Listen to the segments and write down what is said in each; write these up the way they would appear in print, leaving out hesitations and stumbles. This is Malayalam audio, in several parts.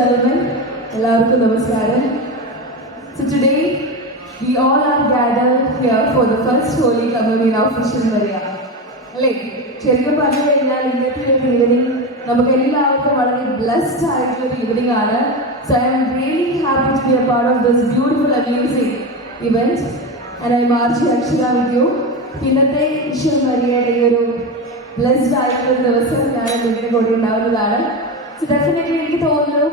gentlemen, എല്ലാവർക്കും നമസ്കാരം. So today we all are gathered here for the first Holy Communion of Vision Maria. അല്ലേ? ശരിക്കും പറഞ്ഞു കഴിഞ്ഞാൽ ഇന്നത്തെ ഒരു ഈവനിങ് നമുക്ക് എല്ലാവർക്കും വളരെ ബ്ലെസ്ഡ് ആയിട്ടുള്ള ഒരു ഈവനിങ് ആണ്. So I am really happy to be a part of this beautiful amazing event and I am Archie Akshara with you. ഇന്നത്തെ വിഷൻ മരിയയുടെ ഈ ഒരു ബ്ലെസ്ഡ് ആയിട്ടുള്ള ദിവസം ഞാൻ നിങ്ങളുടെ കൂടെ ഉണ്ടാവുന്നതാണ്. സോ ഡെഫിനറ്റ്ലി എനിക്ക് തോന്നുന്നു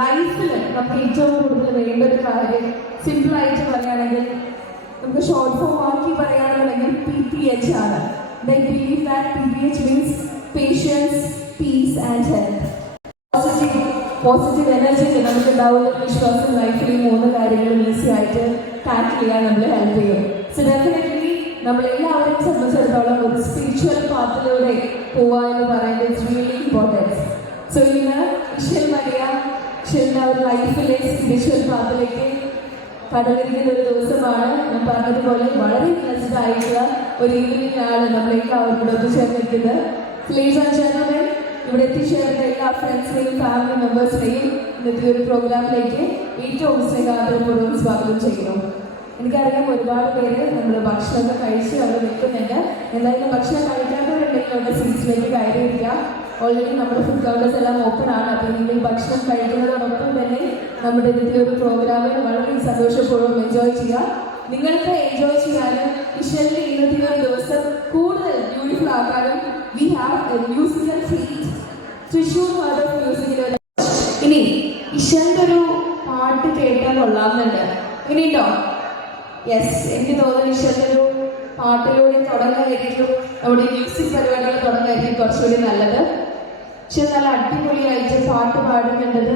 ലൈഫിൽ നമുക്ക് ഏറ്റവും കൂടുതൽ വേണ്ട ഒരു കാര്യം സിമ്പിളായിട്ട് പറയുകയാണെങ്കിൽ നമുക്ക് ഷോർട്ട് ഫോം ആക്കി പറയുകയാണെന്നുണ്ടെങ്കിൽ PPH ആണ്. They believe that PPH means patience, peace and health. Positive energy നമുക്ക് ഉണ്ടാവുന്ന വിശ്വാസം ലൈഫിൽ ഈ മൂന്ന് കാര്യങ്ങളും ഈസി ആയിട്ട് ടാക്കിൾ ചെയ്യാൻ നമ്മളെ ഹെൽപ്പ് ചെയ്യും. സോ ഡെഫിനറ്റ്ലി നമ്മളെല്ലാവരെയും സംബന്ധിച്ചിടത്തോളം ഒരു സ്പിരിച്വൽ പാത്തിലൂടെ പോവുക എന്ന് പറയുന്നത് ഇറ്റ്സ് റിയലി ഇമ്പോർട്ടൻസ്. സോ ഇന്ന് വിഷൻ മരിയ ഒരു ലൈഫിലെ സ്പിരിച്വൽ പാത്തിലേക്ക് കടലിരിക്കുന്ന ഒരു ദിവസമാണ്. ഞാൻ പറഞ്ഞതുപോലെ വളരെ ബ്ലെസ്ഡ് ആയിട്ടുള്ള ഒരു ഈവനിങ് ആണ് നമ്മളെല്ലാവരും കൂടെ ഒത്തുചേർന്നിരിക്കുന്നത്. പ്ലീസ് ആൻഡ് ജെന്റിൽമെൻ, ഇവിടെ എത്തിച്ചേർന്ന എല്ലാ ഫ്രണ്ട്സിനെയും ഫാമിലി മെമ്പേഴ്സിനെയും ഇന്നത്തെ ഒരു പ്രോഗ്രാമിലേക്ക് ഏറ്റവും സ്നേഹാദരപൂർവ്വം സ്വാഗതം ചെയ്യുന്നു. എനിക്കറിയാം ഒരുപാട് പേര് നമ്മൾ ഭക്ഷണമൊക്കെ കഴിച്ച് അവിടെ നിൽക്കുന്നുണ്ട്. എന്തായാലും ഭക്ഷണം കഴിക്കാത്തവരുണ്ടെങ്കിൽ അവിടെ സീറ്റ്സിലേക്ക് കയറിയിരിക്കാം. ഓൾറെഡി നമ്മുടെ ഫുഡ് കൗണ്ടേഴ്സ് എല്ലാം ഓപ്പൺ ആണ്. അപ്പോൾ നിങ്ങൾ ഭക്ഷണം കഴിക്കുന്നതോടൊപ്പം തന്നെ നമ്മുടെ ഇന്നത്തെ ഒരു പ്രോഗ്രാമിൽ വളരെ സന്തോഷപൂർവ്വം എൻജോയ് ചെയ്യുക. നിങ്ങൾക്ക് എൻജോയ് ചെയ്യാനും വിഷലിൽ ഇന്നത്തെ ഒരു ദിവസം കൂടുതൽ ബ്യൂട്ടിഫുൾ ആക്കാനും we have a musical feat Thrissur world of മ്യൂസിക്കിൽ. ഇനി വിഷലിൻ്റെ ഒരു പാട്ട് കേട്ടാൽ കൊള്ളാമെന്നുണ്ട്. ഇങ്ങനെയുണ്ടോ? യെസ്, എനിക്ക് തോന്നുന്നു വിഷലിൻ്റെ ഒരു പാട്ടിലൂടെ തുടങ്ങായിരിക്കും നമ്മുടെ മ്യൂസിക് പരിപാടികൾ തുടങ്ങായിരിക്കും കുറച്ചുകൂടി നല്ലത്. പക്ഷെ നല്ല അടിപൊളിയായിട്ട് പാട്ട് പാടുന്നുണ്ടത്